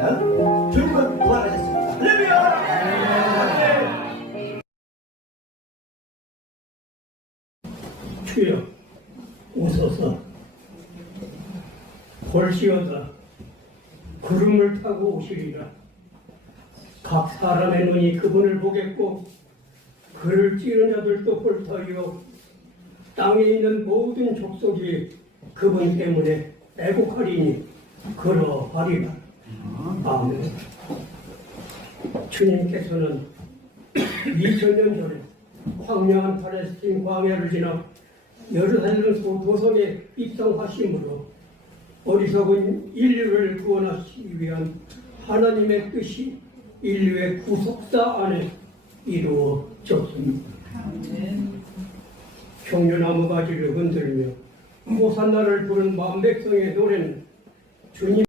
하시면 주님은 부활하셨습니다. 할렐루야! 주여 오소서 볼시어다 구름을 타고 오시리라 각 사람의 눈이 그분을 보겠고 그를 찌른 자들도 볼 터이요 땅에 있는 모든 족속이 그분 때문에 애곡하리니 그러하리라 아멘 주님께서는 2000년 전에 황량한 팔레스틴 광야를 지나 예루살렘 도성에 입성하심으로 어리석은 인류를 구원하시기 위한 하나님의 뜻이 인류의 구속사 안에 이루어졌습니다. 종려나무 가지를 흔들며 호산나를 부른 만백성의 노래는 주님